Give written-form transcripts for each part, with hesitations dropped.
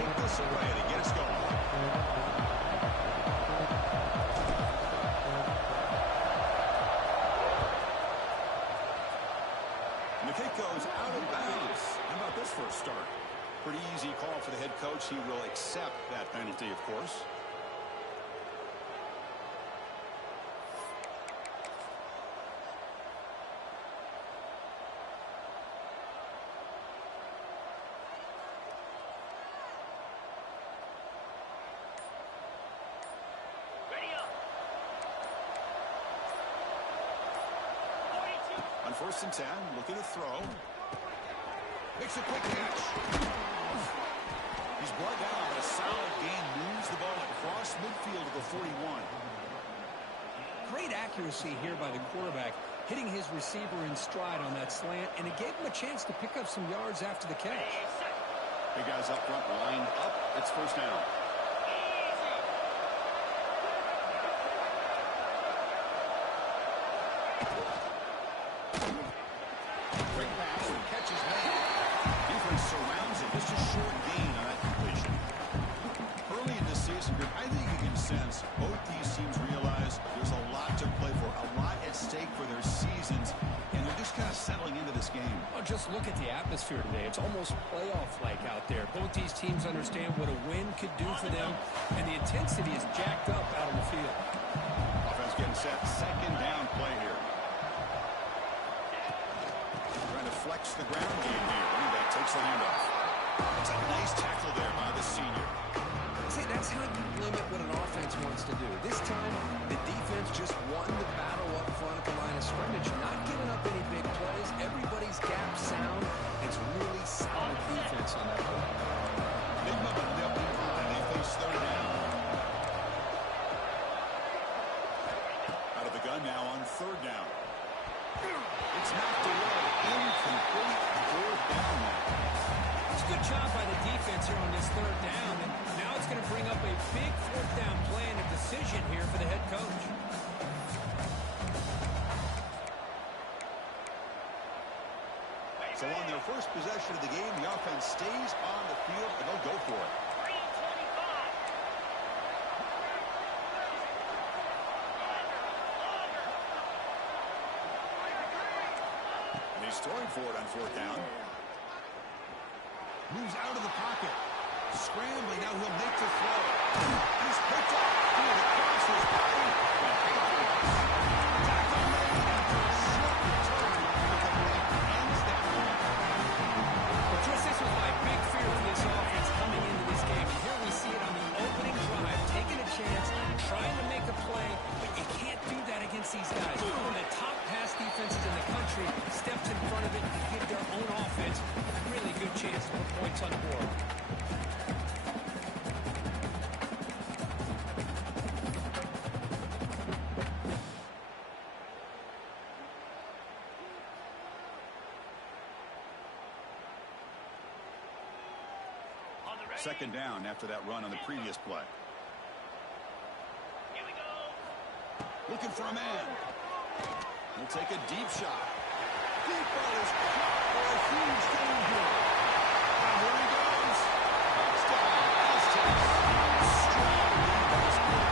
kick this away to get us going. And the kick goes out of bounds. How about this for a start? Pretty easy call for the head coach. He will accept that penalty, of course. On 1st and 10, looking to throw. Makes a quick catch. He's brought down, but a solid gain moves the ball across midfield to the 41. Great accuracy here by the quarterback, hitting his receiver in stride on that slant, and it gave him a chance to pick up some yards after the catch. Big guys up front lined up. It's 1st down. Great pass and catch is made. Defense surrounds it. Just a short gain on that completion. Early in the season, I think you can sense both these teams realize there's a lot to play for, a lot at stake for their seasons, and they're just kind of settling into this game. Well, just look at the atmosphere today. It's almost playoff-like out there. Both these teams understand what a win could do for them, and the intensity is jacked up out on the field. Offense getting set. 2nd down play here. Trying to flex the ground game here. Running back takes the handoff. It's a nice tackle there by the senior. See, that's how you limit what an offense wants to do. This time, the defense just won the battle up front at the line of scrimmage, not giving up any big plays. Everybody's gap sound. It's really solid defense on that play. Big moment in the opening line. They face 3rd down. Out of the gun now on 3rd down. It's knocked away. Incomplete. 4th down now. It's a good job by the defense here on this 3rd down, and now it's going to bring up a big 4th down play and a decision here for the head coach. So on their first possession of the game, the offense stays on the field, and they'll go for it. And he's throwing for it on 4th down. Moves out of the pocket. Scrambling, now he'll make the throw. He's picked up. Here, across his body. Tackle made after a short return. Ends that one. Well, Chris, this was my big fear for this offense coming into this game. And here we see it on the opening drive, taking a chance, trying to make a play, but you can't do that against these guys. One of the top pass defenses in the country steps in front of it and give their own offense a really good chance to put points on the board. Second down after that run on the previous play. Here we go. Looking for a man. He'll take a deep shot. Deep ball is caught for a huge gain here. And here he goes. Touchdown, Aztecs. Strong lead by this play.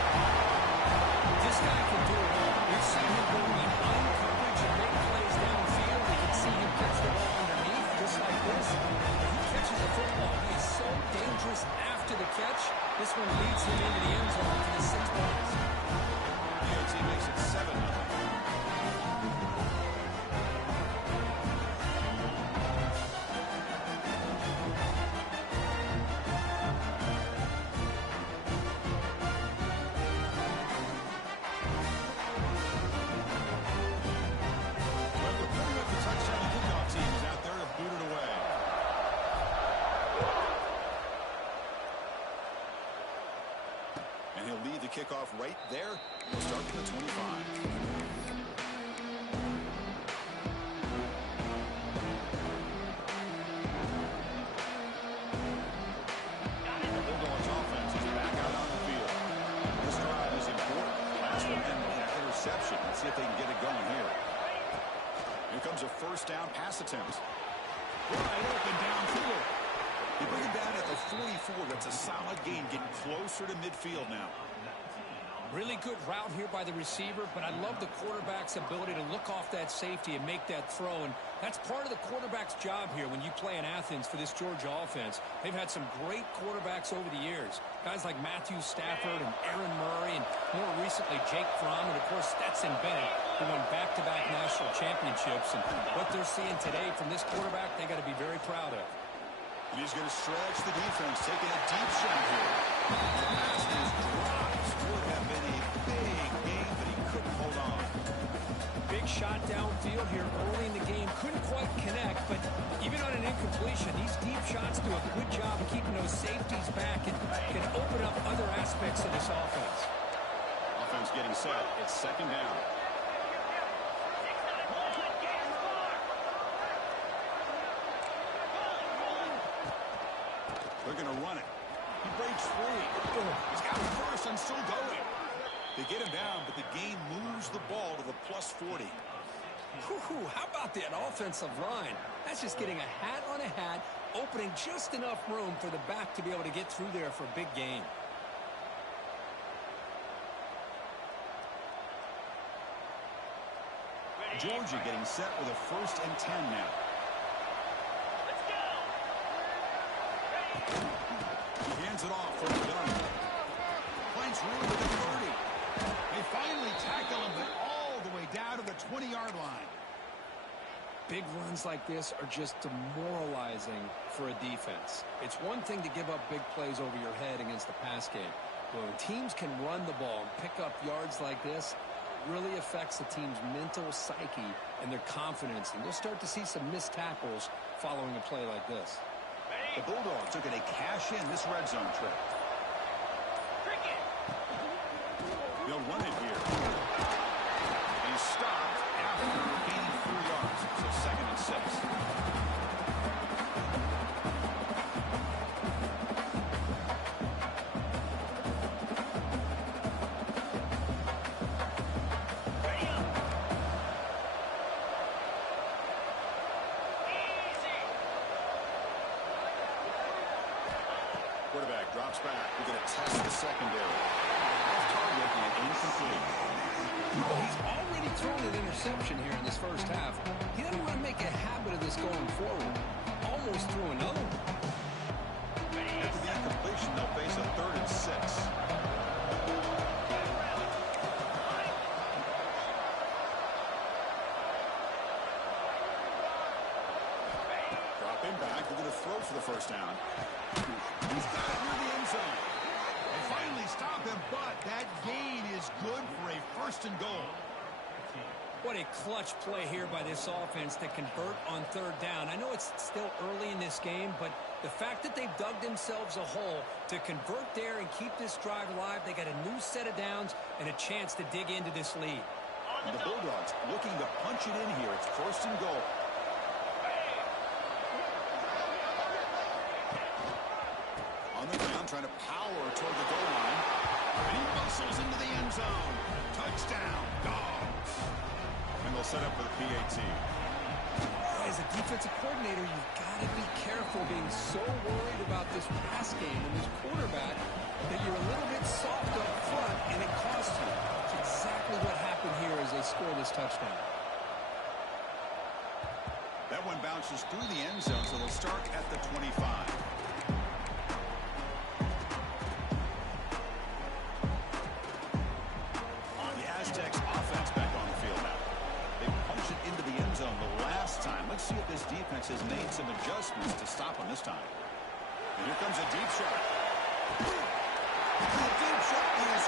This guy can do it all. We've seen him go behind coverage and make plays downfield. We can see him catch the ball underneath just like this. When he catches the football, he is so dangerous after the catch. This one leads him into the end zone for the 6 points. DOT makes it 7-0. Kickoff right there. We'll start with the 25. Bulldogs offense is back out on the field. This drive is important. Last one in that interception. Let's see if they can get it going here. Here comes a 1st down pass attempt. Wide open downfield. They bring it down at the the 44. That's a solid gain, getting closer to midfield now. Really good route here by the receiver, but I love the quarterback's ability to look off that safety and make that throw. And that's part of the quarterback's job here when you play in Athens for this Georgia offense. They've had some great quarterbacks over the years. Guys like Matthew Stafford and Aaron Murray, and more recently Jake Fromm, and of course Stetson Bennett, who won back-to-back national championships. And what they're seeing today from this quarterback, they got to be very proud of. And he's going to stretch the defense, taking a deep shot here. The pass is dropped. Would have been a big game, but he couldn't hold on. Big shot downfield here early in the game. Couldn't quite connect, but even on an incompletion, these deep shots do a good job of keeping those safeties back and can open up other aspects of this offense. Offense getting set. It's second down. They're going to run it. He breaks free. He's got it first and still going. They get him down, but the game moves the ball to the plus 40. How about that offensive line? That's just getting a hat on a hat, opening just enough room for the back to be able to get through there for a big gain. Georgia getting set with a 1st and 10 now. He hands it off for Dunn. Finds room with the 30. They finally tackle him, but all the way down to the 20-yard line. Big runs like this are just demoralizing for a defense. It's one thing to give up big plays over your head against the pass game, but when teams can run the ball and pick up yards like this, it really affects the team's mental psyche and their confidence, and you'll start to see some missed tackles following a play like this. The Bulldogs are going to cash in this red zone trip. They'll run it here. And he's stopped after gaining 4 yards. So 2nd and 6. Quarterback drops back. We're going to test the secondary. Off target and incomplete. He's already thrown an interception here in this first half. He doesn't want to make a habit of this going forward. Almost threw another one. After the incompletion, they'll face a 3rd and 6. Dropping back. They're going to throw for the 1st down. He's got it near the end zone. They finally stop him, but that gain is good for a 1st and goal. What a clutch play here by this offense to convert on 3rd down. I know it's still early in this game, but the fact that they've dug themselves a hole to convert there and keep this drive alive, they got a new set of downs and a chance to dig into this lead. And the Bulldogs looking to punch it in here. It's 1st and goal. On the ground, trying to power toward the goal line. And he muscles into the end zone. Touchdown, Dogs. And they'll set up for the PAT. As a defensive coordinator, you've got to be careful being so worried about this pass game and this quarterback that you're a little bit soft up front, and it costs you. It's exactly what happened here as they score this touchdown. That one bounces through the end zone, so they'll start at the 25. Aztecs offense back on the field now. They punched it into the end zone the last time. Let's see if this defense has made some adjustments to stop them this time. And here comes a deep shot. The deep shot is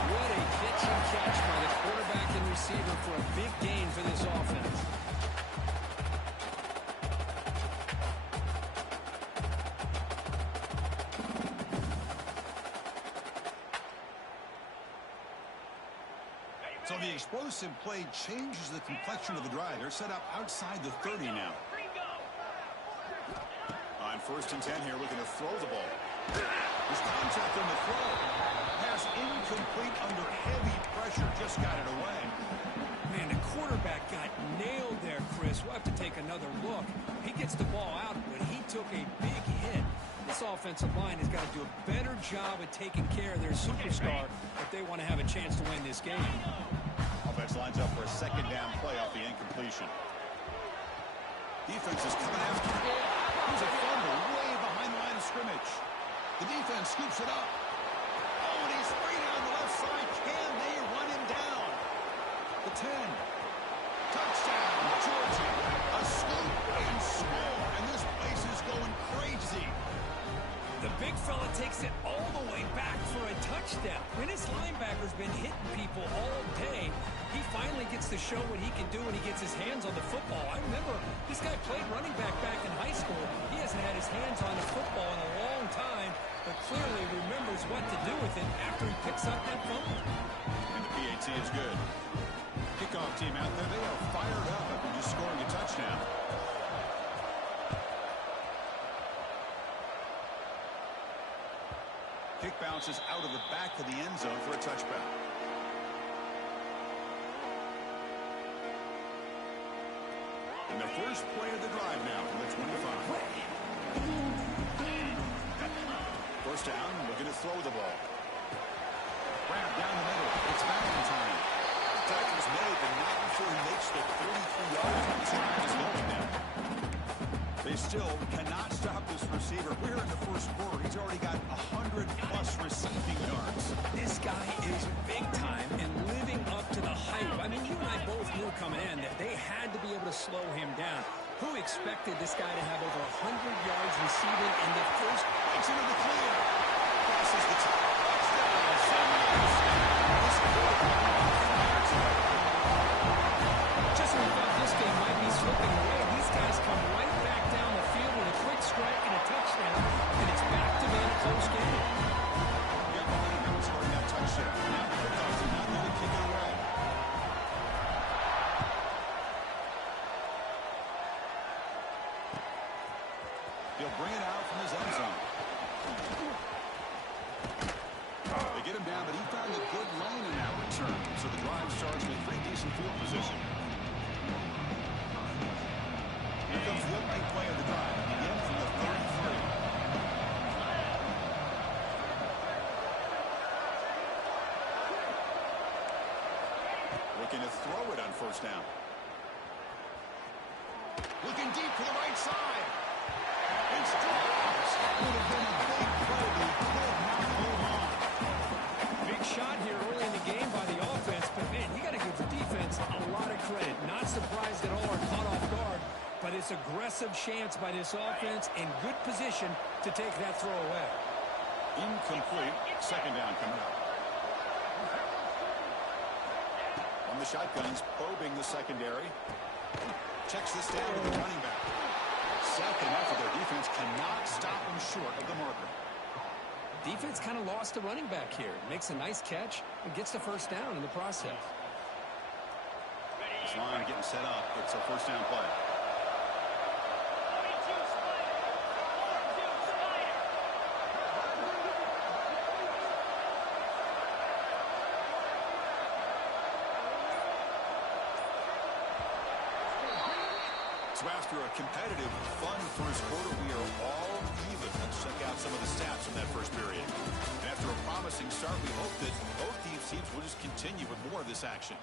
what a catch and catch by the quarterback and receiver for a big gain for this offense. So the explosive play changes the complexion of the drive. They're set up outside the 30 now. On 1st and 10 here, looking to throw the ball. There's contact on the throw. Pass incomplete under heavy pressure. Just got it away. Man, the quarterback got nailed there, Chris. We'll have to take another look. He gets the ball out, but he offensive line has got to do a better job at taking care of their superstar if they want to have a chance to win this game. Offense lines up for a second down play off the incompletion. Defense is coming after him. Here's a fumble way behind the line of scrimmage. The defense scoops it up. Oh, and he's free down the left side. Can they run him down? The 10. Touchdown, Georgia. A scoop and score. And this place is going crazy. The big fella takes it all the way back for a touchdown. When his linebacker's been hitting people all day, he finally gets to show what he can do when he gets his hands on the football. I remember this guy played running back in high school. He hasn't had his hands on the football in a long time, but clearly remembers what to do with it after he picks up that fumble. And the PAT is good. Kickoff team out there, they are fired up after just scoring a touchdown. Kick bounces out of the back of the end zone for a touchback. And the first play of the drive now from the 25. First down, looking to throw the ball. Grab down the middle. It's Valentine. The tackle's made, but not before he makes the 33 yards on this drive is going down. They still cannot stop this receiver. We're in the first quarter. He's already got 100-plus receiving yards. This guy is big time and living up to the hype. I mean, you and I both knew coming in that they had to be able to slow him down. Who expected this guy to have over 100 yards receiving in the first? It's into the clear. Crosses the top. Touchdown. Just when we thought this game might be slipping away, these guys come right back down the field with a quick strike and a touchdown, and it's back to being a close game. Yeah, momentum scoring that touchdown. Now the kickoff team not going to kick it away. He'll bring it out from his end zone. They get him down, but he found a good lane in that return, so the drive starts with pretty decent field position. Here comes the opening play of the drive. Again from the 33. Looking to throw it on first down. Looking deep to the right side. It's dropped. Would have been a big play, but he could not hold on. Big shot here early in the game by the offense, but man, you got to give the defense a lot of credit. Not surprised at all or caught off guard, but it's aggressive chance by this offense in good position to take that throw away. Incomplete. Second down coming up. On the shotguns, probing the secondary. Checks this down to the running back. Second effort, their defense cannot stop him short of the marker. Defense kind of lost the running back here. Makes a nice catch and gets the first down in the process. This line getting set up. It's a first down play. So after a competitive, fun first quarter, we are all even. Let's check out some of the stats from that first period. And after a promising start, we hope that both these teams will just continue with more of this action.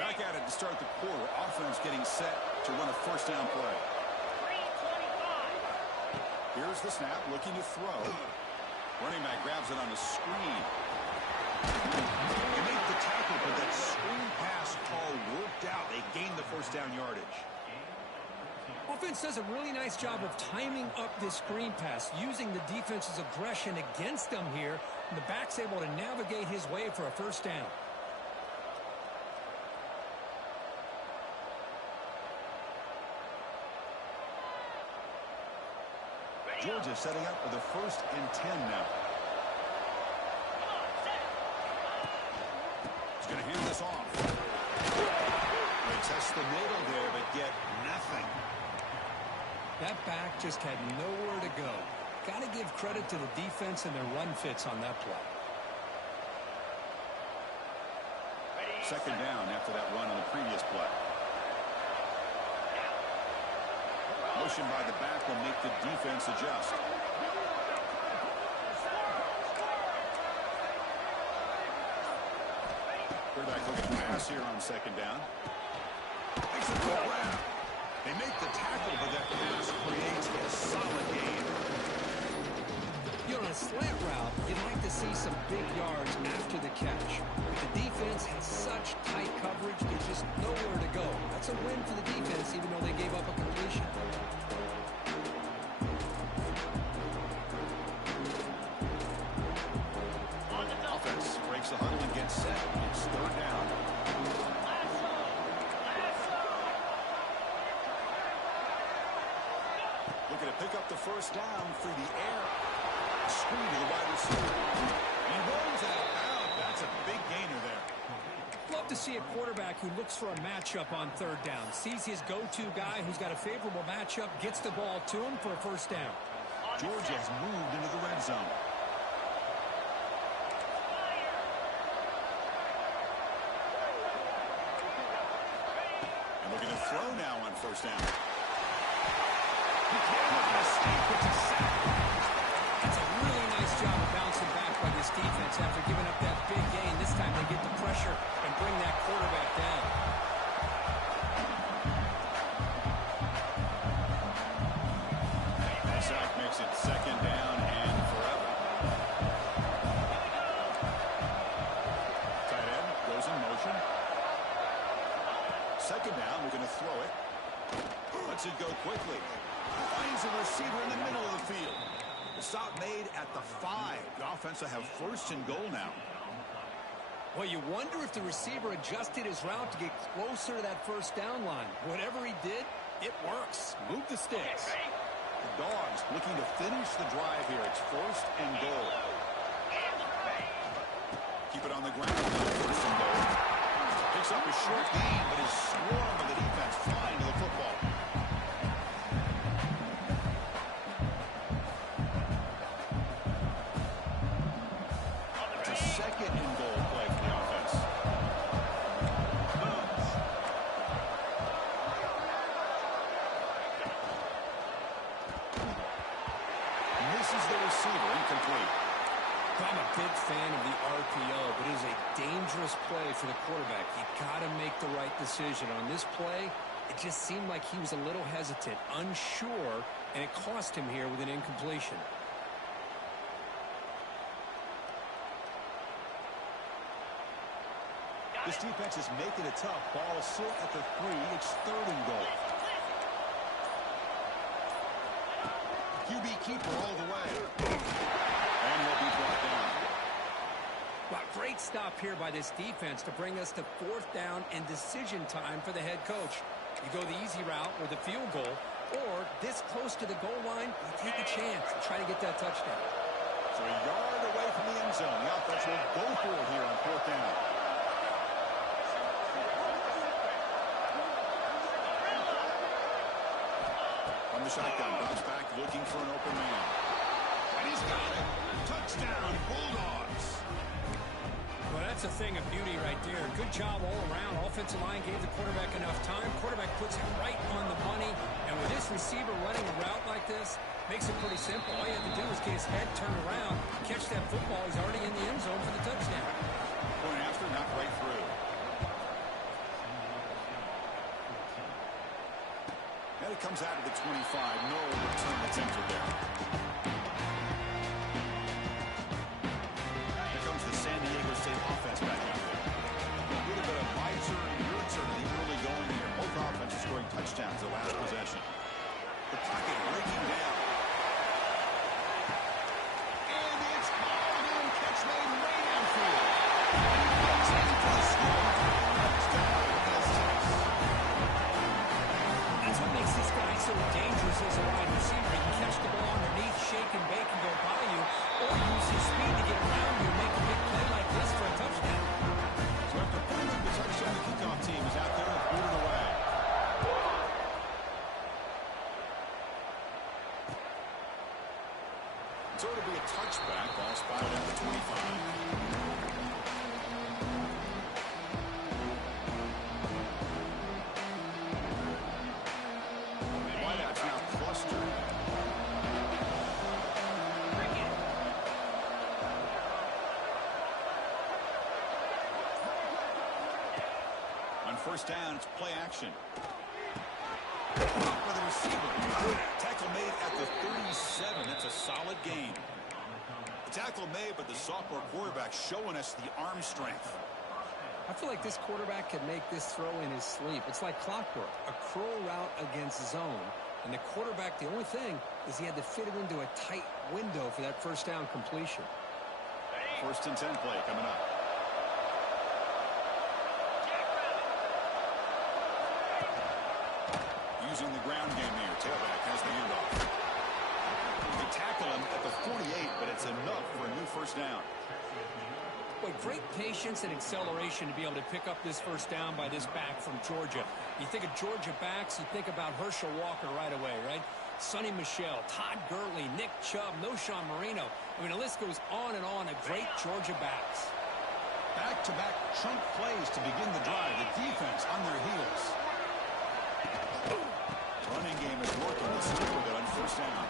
Back at it to start the quarter. Offense getting set to run a first down play. Here's the snap, looking to throw. Running back grabs it on the screen. They make the tackle, but that screen pass call worked out. They gained the first down yardage. Offense does a really nice job of timing up this screen pass, using the defense's aggression against them here, and the back's able to navigate his way for a first down. Georgia setting up for the 1st and 10 now. He's going to hand this off. They test the middle there, but get nothing. That back just had nowhere to go. Got to give credit to the defense and their run fits on that play. Second down after that run on the previous play. Motion by the back will make the defense adjust. Quarterback looking to pass here on second down. Makes a good grab. They make the tackle, but that pass creates a solid gain. On a slant route, you'd like to see some big yards after the catch. But the defense has such tight coverage, there's just nowhere to go. That's a win for the defense, even though they gave up a completion. Offense breaks the huddle and gets set. It's third down. Looking to pick up the first down through the air. Screen to the wide receiver. He rolls out of bounds. That's a big gainer there. Love to see a quarterback who looks for a matchup on third down. Sees his go-to guy who's got a favorable matchup, gets the ball to him for a first down. Georgia has moved into the red zone. And looking to throw now on first down. He can't make a mistake. It's a sack. That's a really nice job of bouncing back by this defense after giving up that big gain. This time they get the pressure and bring that quarterback down. That sack makes it second down and forever. Tight end goes in motion. Second down, we're going to throw it. Lets it go quickly. Finds a receiver in the middle of the field. The stop made at the 5. The offense will have first and goal now. Well, you wonder if the receiver adjusted his route to get closer to that first down line. Whatever he did, it works. Move the sticks. The Dogs looking to finish the drive here. It's first and goal. Keep it on the ground. First and goal. Picks up a short gain, but is swarmed by the defense. Flying to the football. Second and goal play for the offense. Misses the receiver, incomplete. I'm a big fan of the RPO, but it is a dangerous play for the quarterback. You got to make the right decision. On this play, it just seemed like he was a little hesitant, unsure, and it cost him here with an incompletion. This defense is making it tough. Ball is still at the 3. It's third and goal. QB keeper all the way. And he'll be brought down. Well, great stop here by this defense to bring us to fourth down and decision time for the head coach. You go the easy route with a field goal, or this close to the goal line, you take a chance and try to get that touchdown. So a yard away from the end zone. The offense will go for it here on fourth down. From the shotgun, drops back looking for an open man. And he's got it. Touchdown, Bulldogs. Well, that's a thing of beauty right there. Good job all around. Offensive line gave the quarterback enough time. Quarterback puts it right on the money. And with this receiver running a route like this, makes it pretty simple. All you have to do is get his head turned around, catch that football. He's already in the end zone for the touchdown. Point after, knocked right through. And it comes out of the 25. No return attempted there. Here comes the San Diego State offense back out there. A little bit of my turn, your turn in the early going here. Both offenses scoring touchdowns the last possession. The pocket breaking down. And it's called on catch made way downfield. And he comes in for the score. Touchdown, Aztecs. That's what makes this guy so dangerous as a wide receiver. He can catch the So it'll be a touchback, ball spotted at the 25. Wideouts now clustered. On first down, it's play action. For the receiver. Tackle made at the 37. That's a solid gain. Tackle made, but the sophomore quarterback showing us the arm strength. I feel like this quarterback can make this throw in his sleep. It's like clockwork, a curl route against zone. And the quarterback, the only thing is he had to fit it into a tight window for that first down completion. First and 10 play coming up. Using the ground game here. Tailback has the handoff. They tackle him at the 48, but it's enough for a new first down. Boy, great patience and acceleration to be able to pick up this first down by this back from Georgia. You think of Georgia backs, you think about Herschel Walker right away, right? Sonny Michel, Todd Gurley, Nick Chubb, Knowshon Moreno. I mean, the list goes on and on of great Georgia backs. Back-to-back chunk plays to begin the drive. The defense on their heels. Running game is working. Let's stick with it on first down.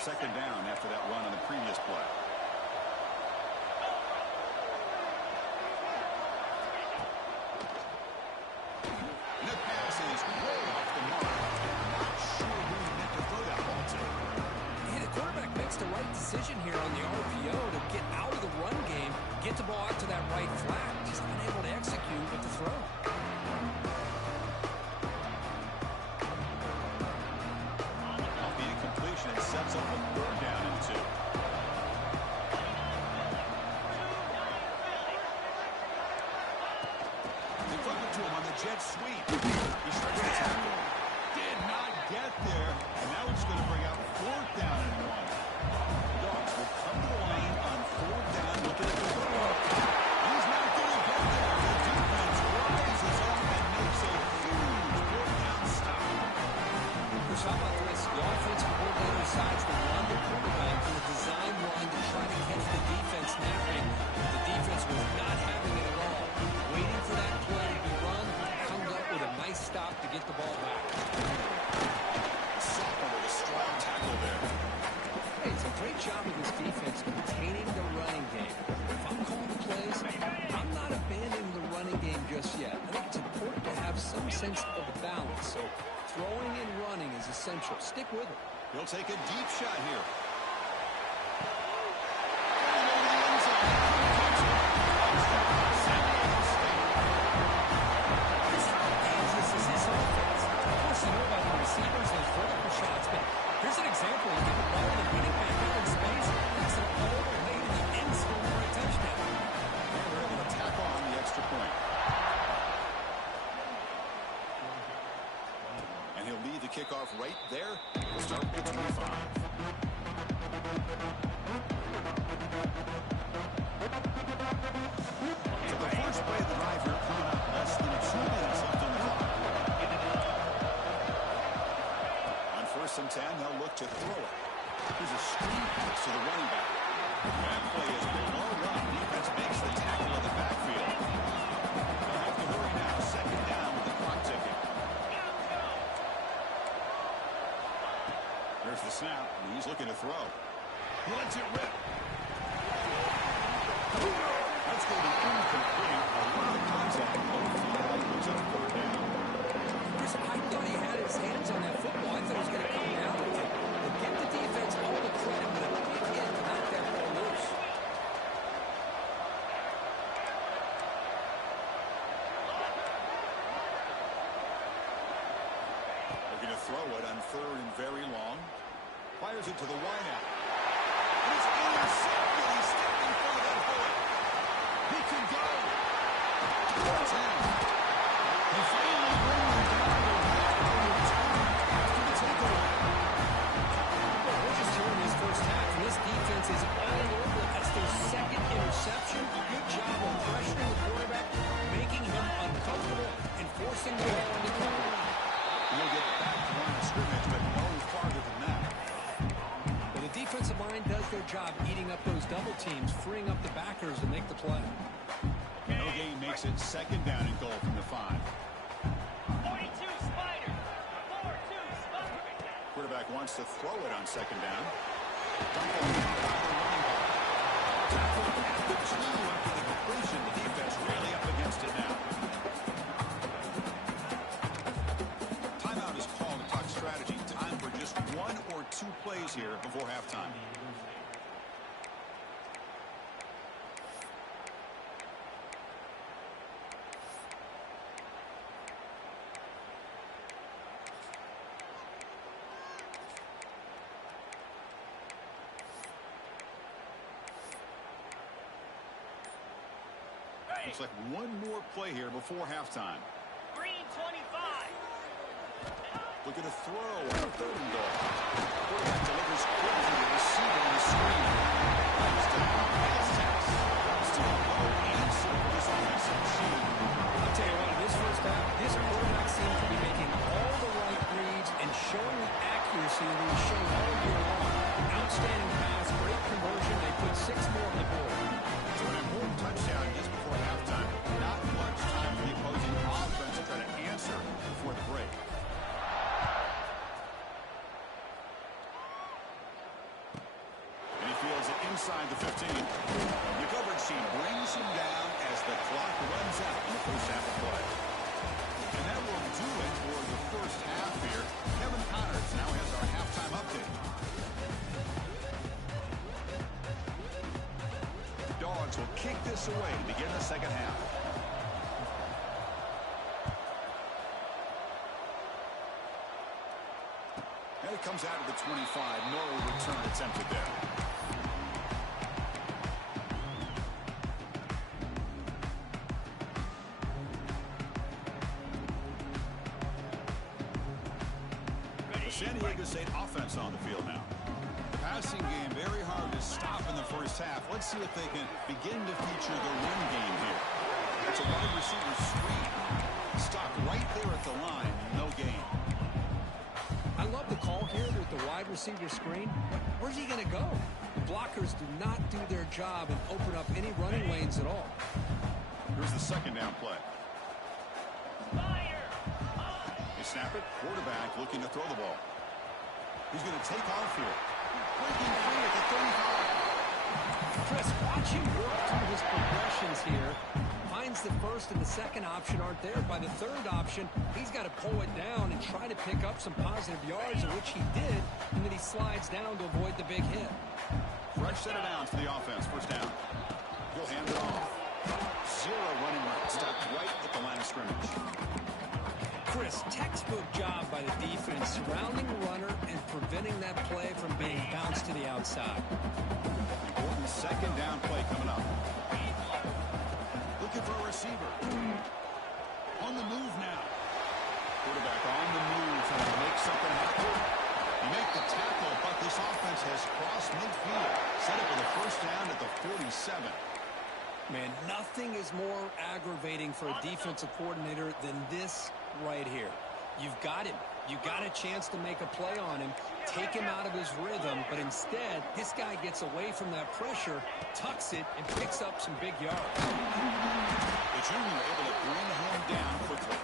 Second down after that run on the previous play. And the pass is way off the mark. Not sure who he meant to throw that ball to. Hey, the quarterback makes the right decision here on the RPO to get out of the run game, get the ball out to that right flat. Just unable to execute with the throw. It sets up a third down and 2. They flip it to him on the jet sweep. He strikes the tackle. Did not get there. And now it's going to bring out fourth down and 1. Dogs will come to the line on fourth down looking at the throw. He's not going to get there. The defense rises up and makes a huge fourth down stop. How about this? The offensive coordinator decides to run the quarterback in a design run to try to catch the defense napping. The defense was not having it at all. Waiting for that play to be run, comes up with a nice stop to get the ball back. Sophomore with a strong tackle there. Hey, it's a great job of this defense containing the running game. If I'm calling the plays, I'm not abandoning the running game just yet. I think it's important to have some sense of balance. So throwing and running is essential. Stick with it. He'll take a deep shot here. This is his offense. Of course, you know about the receivers and vertical shots, but here's an example. You get the ball to the running back out in space, that's it all the way to the end zone for a touchdown. And they're able to tack on the extra point. And he'll lead the kickoff right there. We'll start with 25. So the first play of the drive here coming up less than 2 minutes left on the clock. On first and 10, they'll look to throw it. Here's a screen pass to the running back. That play is below run. Defense makes the tackle in the backfield. They'll have to hurry now. Second down with the clock ticking. There's the snap, and he's looking to throw. He lets it rip. That's going to be incomplete. A lot of contact. Goes up third down. I thought he had his hands on that football. I thought he was going to come down with it. But give the defense all the credit with a big hit to knock that ball loose. Looking to throw it on third and very long. Fires it to the wideout. And it's intercepted. He's stepped in front of that bullet. He can go. 10. He finally brings him down to after the takeaway. Well, we're just here in this first half, and this defense is all over. That's their second interception. Good job of pressuring the quarterback. better job eating up those double teams, freeing up the backers to make the play. No gain makes it second down and goal from the 5. 42 Spider. 4-2 Spider. Quarterback wants to throw it on second down. Tackled at the 2 after the completion. The defense really up against it now. Timeout is called to talk strategy. Time for just 1 or 2 plays here before halftime. Looks like 1 more play here before halftime. Green 25. Look at a throw on a 3rd and goal. Quarterback delivers quickly to the receiver on the screen. He's down. Still low and simple this offensive machine. I'll tell you what, in this first half, this quarterback seems to be making all the right reads and showing the accuracy that he's shown all year long. Outstanding pass, great conversion. They put 6 more on the board. So an important touchdown just before halftime. Not much time for the opposing offense to try to answer before the break. And he fields it inside the 15. The coverage team brings him down as the clock runs out in the first half of play. And that will do it for the first half here. Kevin Connors now has our halftime update. The Dogs will kick this away to begin the second half. And it comes out of the 25. No return attempted there. The San Diego State offense on the field now. The passing game very hard to stop in the first half. Let's see if they can begin to feature the run game here. It's a wide receiver screen. Stop right there at the line. No gain. I love the call here with the wide receiver screen, but where's he going to go? The blockers do not do their job and open up any running lanes at all. Here's the second down play. Fire. They snap it. Quarterback looking to throw the ball. He's going to take off here. Breaking free at the 35. Chris, watch him work through his progressions here. Finds the first and the second option aren't there. By the third option, he's got to pull it down and try to pick up some positive yards, which he did, and then he slides down to avoid the big hit. Fresh set of downs for the offense. First down. He'll hand it off. 0 running route. Stopped right at the line of scrimmage. Chris, textbook job by the defense, surrounding the runner and preventing that play from being bounced to the outside. Important second down play coming up. Looking for a receiver. On the move now. Quarterback on the move, trying to make something happen. You make the tackle, but this offense has crossed midfield. Set up with a first down at the 47. Man, nothing is more aggravating for a defensive coordinator than this right here. You've got him. You got a chance to make a play on him, take him out of his rhythm, but instead, this guy gets away from that pressure, tucks it, and picks up some big yards. The junior able to bring him down quickly.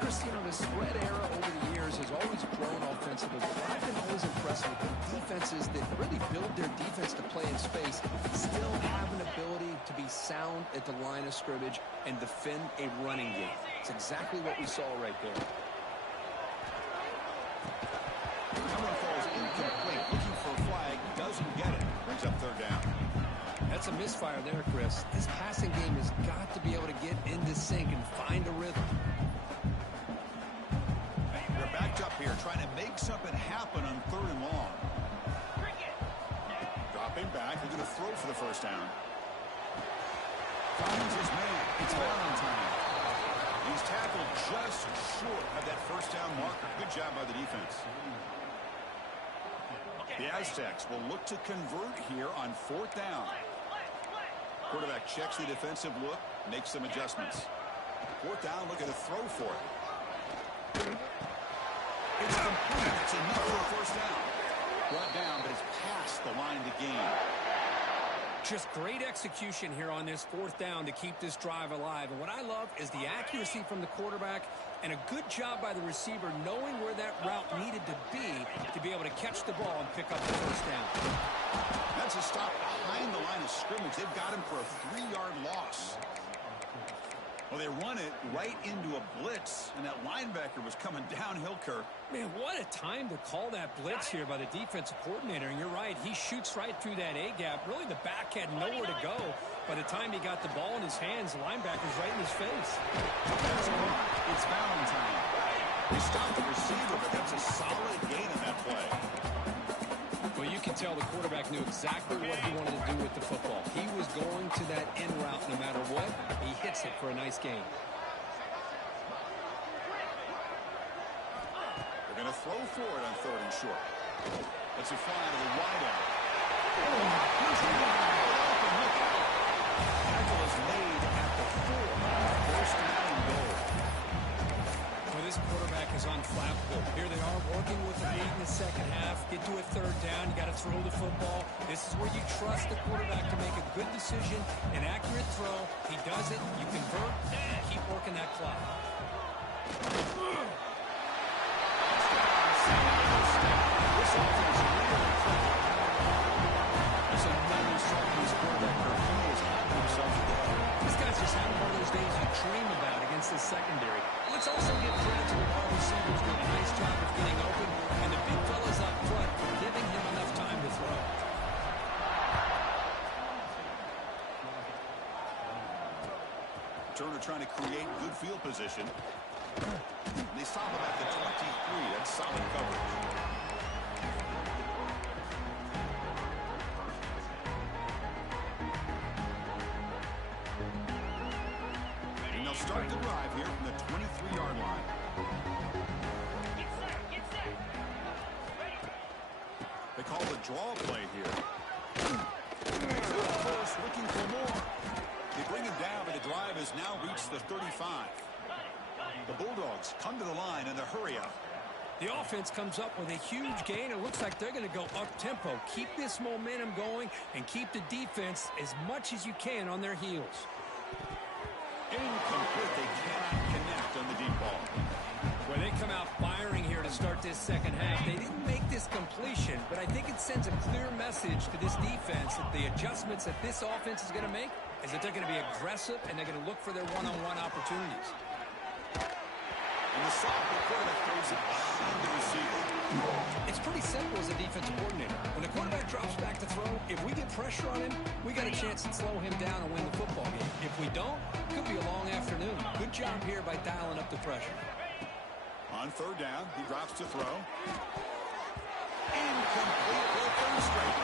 Chris, you know, the spread era over the years has always grown offensively, but I've been always impressed with the defenses that really build their defense to play in space, still have an ability to be sound at the line of scrimmage and defend a running game. It's exactly what we saw right there. Someone falls incomplete, looking for a flag, doesn't get it. Brings up third down. That's a misfire there, Chris. This passing game has got to be able to get into sync and find a rhythm. They're backed up here, trying to make something happen on 3rd and long. Dropping back, they're going to throw for the first down. Finds his man. It's down on time. He's tackled just short of that first down marker. Good job by the defense. The Aztecs will look to convert here on 4th down. Quarterback checks the defensive look, makes some adjustments. 4th down, looking to throw for it. It's complete. It's enough for a first down. Brought down, but it's past the line to gain. Just great execution here on this fourth down to keep this drive alive. And what I love is the accuracy from the quarterback and a good job by the receiver knowing where that route needed to be able to catch the ball and pick up the first down. That's a stop behind the line of scrimmage. They've got him for a 3-yard loss. Well, they run it right into a blitz, and that linebacker was coming downhill, Kirk. Man, what a time to call that blitz here by the defensive coordinator. And you're right, he shoots right through that A-gap. Really, the back had nowhere to go. By the time he got the ball in his hands, the linebacker's right in his face. It's Valentine. He stopped the receiver, but that's a solid gain in that play. Well, you can tell the quarterback knew exactly what he wanted to do with the football. He was going to that in route no matter what. He hits it for a nice gain. They're going to throw for it on 3rd and short. Let's it fly to the wideout. Tackle is made at the 4. First down and goal. Well, this quarterback is on flat foot. Here they are working with the lead in the second half. Get to a 3rd down. You got to throw the football. This is where you trust the quarterback to make a good decision, an accurate throw. He does it. You convert. Keep working that clock. This offense really There's another start from this quarterback. He is having himself a day. This guy's just having one of those days you dream about against the secondary. Let's also give credit to the wide receivers doing a nice job of getting open, and the big fellas up front for giving him enough time to throw. Turner trying to create good field position. And they stop him at the 23. That's solid coverage. And they'll start the drive here from the 23-yard line. Get set. Get set. Ready. They call the draw play here. First, looking for more. They bring him down, but the drive has now reached the 35. The Bulldogs come to the line in the hurry up. The offense comes up with a huge gain. It looks like they're going to go up-tempo. Keep this momentum going and keep the defense as much as you can on their heels. Incomplete. They cannot connect on the deep ball. Well, they come out firing here to start this second half. They didn't make this completion, but I think it sends a clear message to this defense that the adjustments that this offense is going to make is that they're going to be aggressive and they're going to look for their one-on-one opportunities. And the sophomore quarterback throws it behind the receiver. It's pretty simple as a defensive coordinator. When the quarterback drops back to throw, if we get pressure on him, we got a chance to slow him down and win the football game. If we don't, it could be a long afternoon. Good job here by dialing up the pressure. On 3rd down, he drops to throw. Incomplete for a 3rd straight.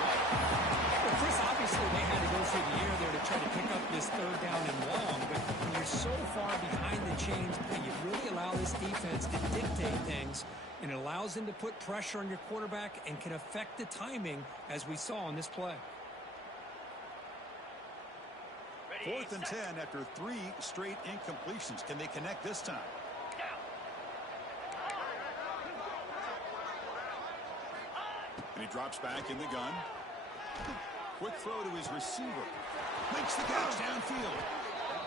Well, Chris, obviously they had to go through the air there to try to pick up this 3rd down and long, but when you're so far behind the chains, you really allow this defense to dictate things, and it allows them to put pressure on your quarterback and can affect the timing, as we saw on this play. 4th and 10 after 3 straight incompletions. Can they connect this time? And he drops back in the gun. Quick throw to his receiver. Makes the catch downfield.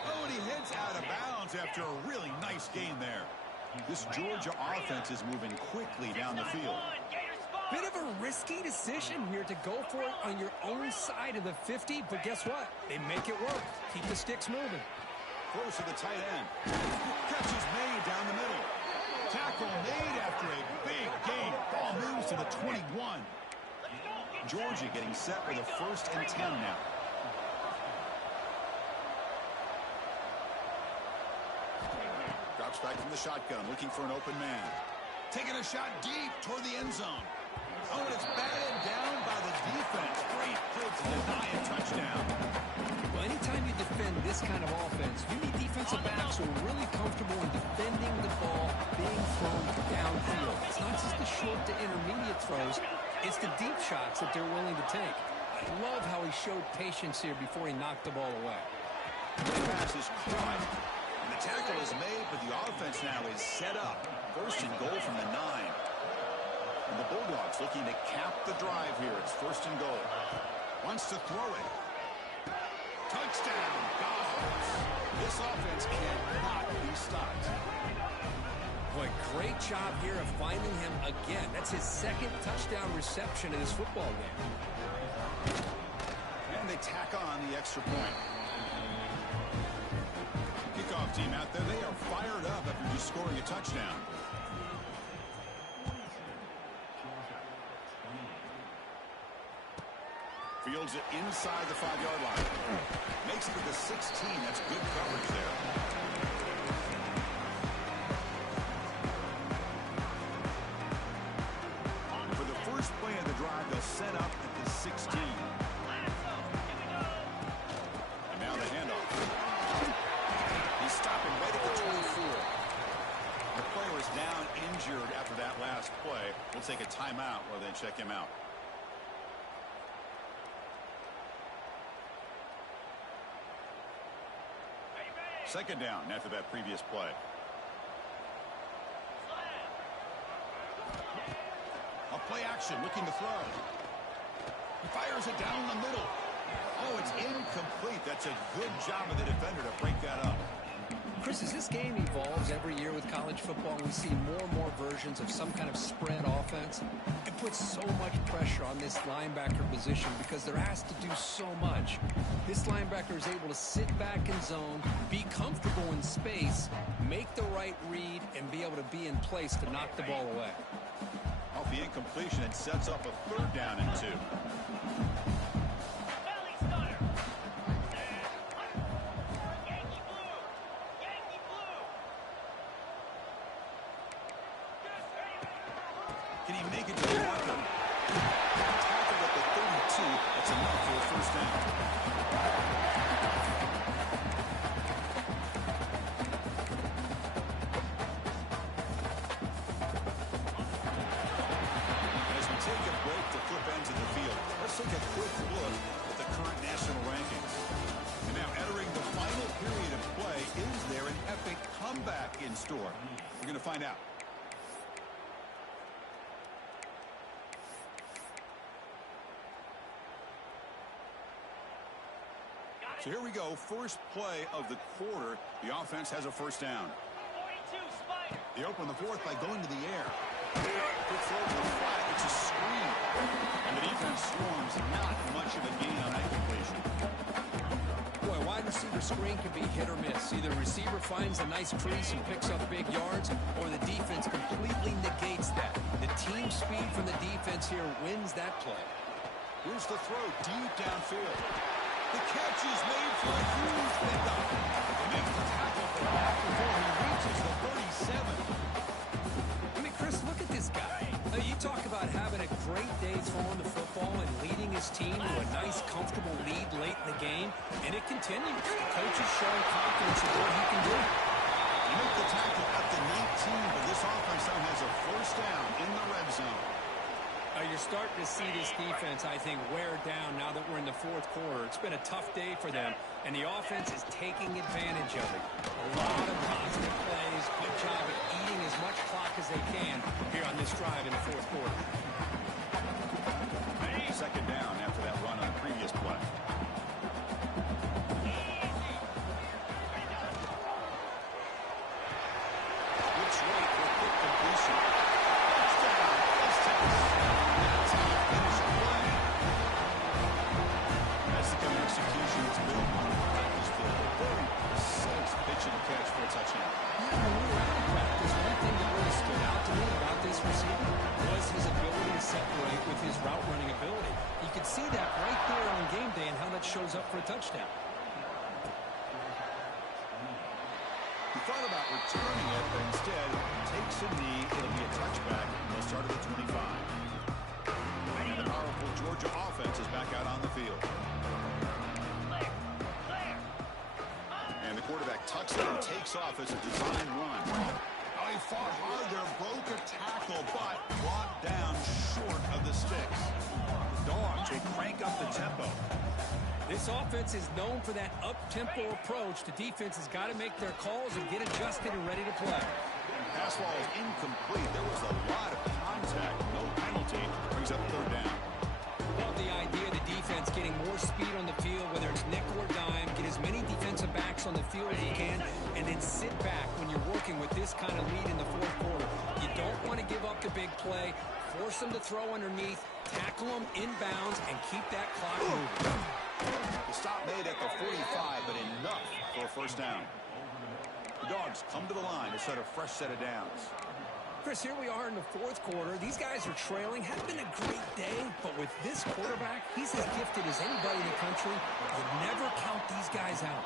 Oh, and he heads out of bounds after a really nice gain there. This Georgia offense is moving quickly down the field. Bit of a risky decision here to go for it on your own side of the 50, but guess what? They make it work. Keep the sticks moving. Close to the tight end. Catch is made down the middle. Tackle made after a big gain. Ball moves to the 21. Georgia getting set for the 1st and 10 now. Drops back from the shotgun, looking for an open man. Taking a shot deep toward the end zone. Oh, and it's batted down by the defense. Great play to deny a touchdown. Well, anytime you defend this kind of offense, you need defensive backs who are really comfortable in defending the ball being thrown downfield. It's not just the short to intermediate throws, it's the deep shots that they're willing to take. I love how he showed patience here before he knocked the ball away. The pass is caught, and the tackle is made, but the offense now is set up. 1st and goal from the 9. And the Bulldogs looking to cap the drive here. It's first and goal. Wants to throw it. Touchdown, Dogs. This offense cannot be stopped. Boy, great job here of finding him again. That's his second touchdown reception in this football game. And they tack on the extra point. Kickoff team out there, they are fired up after just scoring a touchdown. Fields it inside the 5-yard line. Makes it to the 16. That's good coverage there. For the first play of the drive, they'll set up at the 16. And now the handoff. He's stopping right at the 24. The player is down injured after that last play. We'll take a timeout while they check him out. Second down after that previous play. A play action looking to throw. He fires it down the middle. Oh, it's incomplete. That's a good job of the defender to break that up. Chris, as this game evolves every year with college football, we see more and more versions of some kind of spread offense. It puts so much pressure on this linebacker position because they're asked to do so much. This linebacker is able to sit back in zone, be comfortable in space, make the right read, and be able to be in place to knock the ball away. Off the incompletion, it sets up a third down and 2. Can he make it to the tackle? Tackled at the 32. That's enough for a first down. As we take a break to flip ends of the field, let's take a quick look at the current national rankings. And now entering the final period of play, is there an epic comeback in store? We're going to find out. So here we go, first play of the quarter. The offense has a first down. 42, Spider. They open the fourth by going to the air. Good throw to the flat. It's a screen. And the defense swarms. Not much of a gain on that completion. Boy, wide receiver screen can be hit or miss. Either receiver finds a nice crease and picks up big yards, or the defense completely negates that. The team speed from the defense here wins that play. Here's the throw deep downfield. The catch is made for a huge pickup. They make the tackle for back before he reaches the 37. I mean, Chris, look at this guy. You talk about having a great day throwing the football and leading his team to a nice, comfortable lead late in the game, and it continues. The coach is showing confidence in what he can do. They make the tackle at the 19, but this offense now has a first down in the red zone. You're starting to see this defense, I think, wear down now that we're in the fourth quarter. It's been a tough day for them, and the offense is taking advantage of it. A lot of positive plays. Good job at eating as much clock as they can here on this drive in the fourth quarter. Second down after that run on the previous play. Looks right for a quick completion. Touchdown, Aztecs. That's how you finish a play. That's the kind of execution that's built on practice field. A very precise pitch and catch for a touchdown. Yeah, when we were out of practice, one thing that really stood out to me about this receiver was his ability to separate with his route running ability. You could see that right there on game day and how that shows up for a touchdown. He thought about returning it, but instead takes a knee. It'll be a touchback. They'll start at the 25. And the powerful Georgia offense is back out on the field. And the quarterback tucks it and takes off as a design run. Oh, he fought hard there, broke a tackle, but brought down short of the sticks. The Dogs, they crank up the tempo. This offense is known for that up-tempo approach. The defense has got to make their calls and get adjusted and ready to play. Pass ball is incomplete. There was a lot of contact. No penalty. Brings up third down. Love the idea of the defense getting more speed on the field, whether it's nickel or dime. Get as many defensive backs on the field as you can, and then sit back when you're working with this kind of lead in the fourth quarter. You don't want to give up the big play. Force them to throw underneath, tackle them inbounds, and keep that clock moving. The stop made at the 45, but enough for a first down. The Dogs come to the line to set a fresh set of downs. Chris, here we are in the fourth quarter. These guys are trailing. Hadn't been a great day, but with this quarterback, he's as gifted as anybody in the country. You never count these guys out.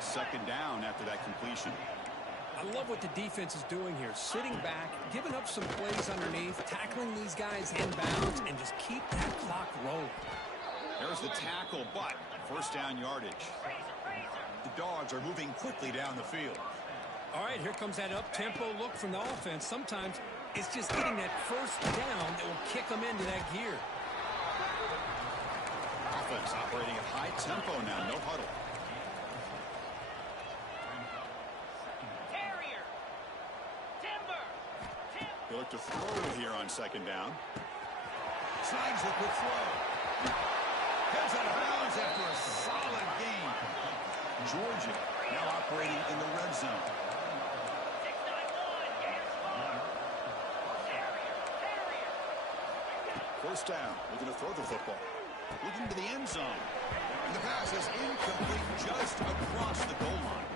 Second down after that completion. I love what the defense is doing here. Sitting back, giving up some plays underneath, tackling these guys inbounds, and just keep that clock rolling. There's the tackle, but first down yardage. The Dogs are moving quickly down the field. All right, here comes that up-tempo look from the offense. Sometimes it's just getting that first down that will kick them into that gear. Offense operating at high tempo now, no huddle. Terrier. Timber. They look to throw here on second down. Snags the quick throw. Heads out of bounds after a solid gain. Georgia now operating in the red zone. 691. Get it smart. Terrier. Terrier. First down, looking to throw the football. Looking to the end zone. And the pass is incomplete just across the goal line.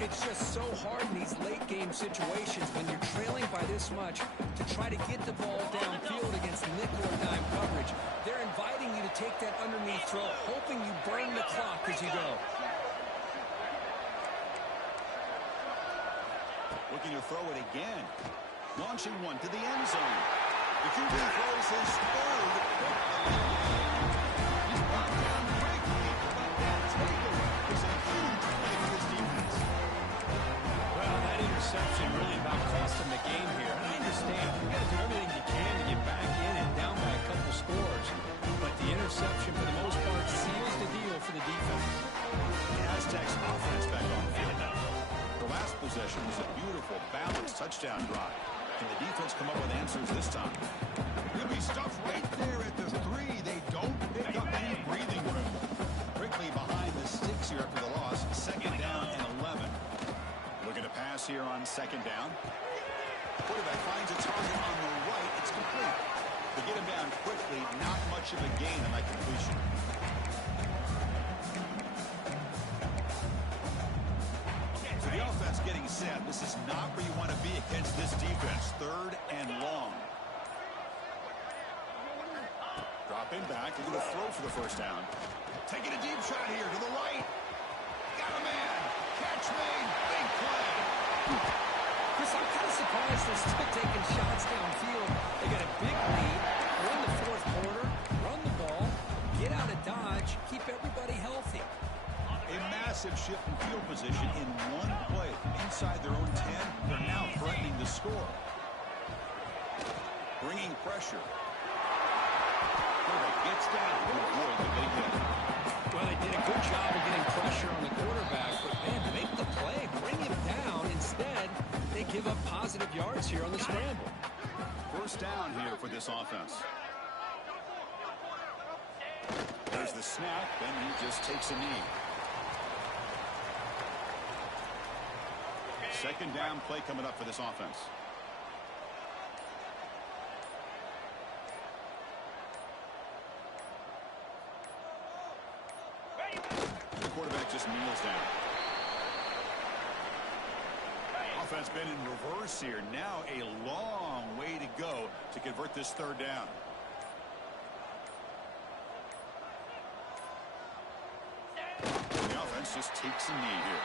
It's just so hard in these late-game situations when you're trailing by this much to try to get the ball downfield against nickel or dime coverage. They're inviting you to take that underneath throw, hoping you burn the clock as you go. Looking to throw it again. Launching one to the end zone. The QB throws his third. He's brought down quickly, but that takeaway is a huge play for this defense. Well, that interception really about cost them the game here. I understand. You got to do everything you can to get back in and down by a couple scores. But the interception, for the most part, seals the deal for the defense. The Aztecs offense back on the field now. The last possession was a beautiful, balanced touchdown drive. Can the defense come up with answers this time? Could be stuff right there at the 3. They don't pick up any breathing room. Quickly behind the sticks here after the loss. Second down and 11. Looking to pass here on second down. Quarterback finds a target on the right. It's complete. They get him down quickly. Not much of a gain on that completion. So the offense getting set. This is not where you want to be against this defense. Third and long. Dropping back. They're going to throw for the first down. Taking a deep shot here to the right. Got a man. Catch made. Big play. Chris, I'm kind of surprised they're still taking shots downfield. They got a big lead. We're in the fourth quarter. Run the ball. Get out of dodge. Keep everybody healthy. A massive shift in field position in one play. Inside their own 10, they're now threatening to score. Bringing pressure. Quarterback gets down to avoid the big hit. Well, they did a good job of getting pressure on the quarterback, but man, make the play, bring him down. Instead, they give up positive yards here on the scramble. First down here for this offense. There's the snap, and he just takes a knee. Second down play coming up for this offense. The quarterback just kneels down. Offense been in reverse here. Now a long way to go to convert this third down. The offense just takes a knee here.